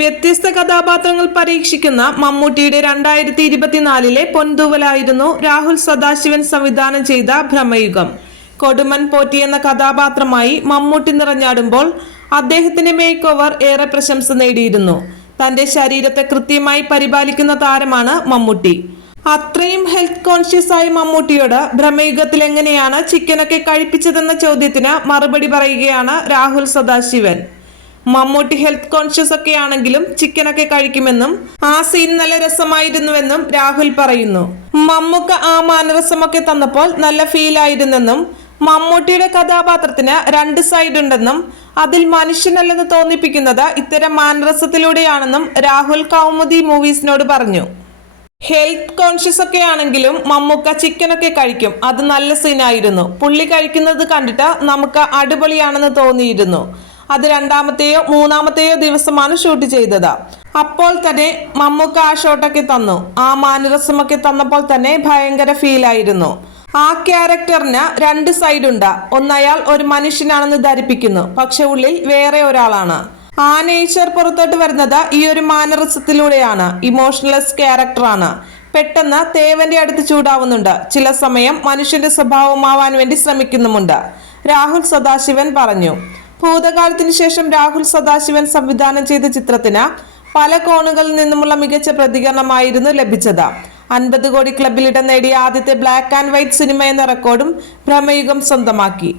വ്യത്യസ്ത കഥാപാത്രങ്ങൾ പരീക്ഷിക്കുന്ന മമ്മൂട്ടിയുടെ രണ്ടായിരത്തി ഇരുപത്തിനാലിലെ പൊൻതൂവലായിരുന്നു രാഹുൽ സദാശിവൻ സംവിധാനം ചെയ്ത ഭ്രമയുഗം. കൊടുമൻ പോറ്റി എന്ന കഥാപാത്രമായി മമ്മൂട്ടി നിറഞ്ഞാടുമ്പോൾ അദ്ദേഹത്തിന്റെ മേക്ക് ഓവർ ഏറെ പ്രശംസ നേടിയിരുന്നു. തന്റെ ശരീരത്തെ കൃത്യമായി പരിപാലിക്കുന്ന താരമാണ് മമ്മൂട്ടി. അത്രയും ഹെൽത്ത് കോൺഷ്യസ് ആയ മമ്മൂട്ടിയോട് ഭ്രമയുഗത്തിൽ എങ്ങനെയാണ് ചിക്കനൊക്കെ കഴിപ്പിച്ചതെന്ന ചോദ്യത്തിന് മറുപടി പറയുകയാണ് രാഹുൽ സദാശിവൻ. മമ്മൂട്ടി ഹെൽത്ത് കോൺഷ്യസ് ഒക്കെ ആണെങ്കിലും ചിക്കനൊക്കെ കഴിക്കുമെന്നും ആ സീൻ നല്ല രസമായിരുന്നുവെന്നും രാഹുൽ പറയുന്നു. മമ്മൂക്ക ആ മാനരസമൊക്കെ തന്നപ്പോൾ നല്ല ഫീൽ ആയിരുന്നെന്നും മമ്മൂട്ടിയുടെ കഥാപാത്രത്തിന് രണ്ട് സൈഡ് ഉണ്ടെന്നും അതിൽ മനുഷ്യനല്ലെന്ന് തോന്നിപ്പിക്കുന്നത് ഇത്തരം മാനരസത്തിലൂടെയാണെന്നും രാഹുൽ കൗമുദി മൂവീസിനോട് പറഞ്ഞു. ഹെൽത്ത് കോൺഷ്യസ് ഒക്കെ ആണെങ്കിലും മമ്മൂക്ക ചിക്കനൊക്കെ കഴിക്കും. അത് നല്ല സീനായിരുന്നു പുള്ളി കഴിക്കുന്നത് കണ്ടിട്ട് നമുക്ക് അടിപൊളിയാണെന്ന് തോന്നിയിരുന്നു. അത് രണ്ടാമത്തെയോ മൂന്നാമത്തെയോ ദിവസമാണ് ഷൂട്ട് ചെയ്തത്. അപ്പോൾ തന്നെ മമ്മൂക്ക ആ ഷോട്ടൊക്കെ തന്നു. ആ മാനരസമൊക്കെ തന്നപ്പോൾ തന്നെ ഭയങ്കര ഫീൽ ആയിരുന്നു. ആ ക്യാരക്ടറിന് രണ്ട് സൈഡുണ്ട് ഉണ്ട്. ഒന്ന് അയാൾ ഒരു മനുഷ്യനാണെന്ന് ധരിപ്പിക്കുന്നു. പക്ഷെ ഉള്ളിൽ വേറെ ഒരാളാണ്. ആ നേച്ചർ പുറത്തോട്ട് വരുന്നത് ഈ ഒരു മാനറിസത്തിലൂടെയാണ് ഇമോഷണലെസ് ക്യാരക്ടറാണ് പെട്ടെന്ന് തേവന്റെ അടുത്ത് ചൂടാവുന്നുണ്ട്. ചില സമയം മനുഷ്യന്റെ സ്വഭാവമാവാൻ വേണ്ടി ശ്രമിക്കുന്നുമുണ്ട്. രാഹുൽ സദാശിവൻ പറഞ്ഞു. ഭൂതകാലത്തിന് ശേഷം രാഹുൽ സദാശിവൻ സംവിധാനം ചെയ്ത ചിത്രത്തിന് പല കോണുകളിൽ നിന്നുമുള്ള മികച്ച പ്രതികരണമായിരുന്നു ലഭിച്ചത്. അൻപത് കോടി ക്ലബിൽ ഇടം നേടിയ ആദ്യത്തെ ബ്ലാക്ക് ആൻഡ് വൈറ്റ് സിനിമ എന്ന റെക്കോർഡും ഭ്രമയുഗം സ്വന്തമാക്കി.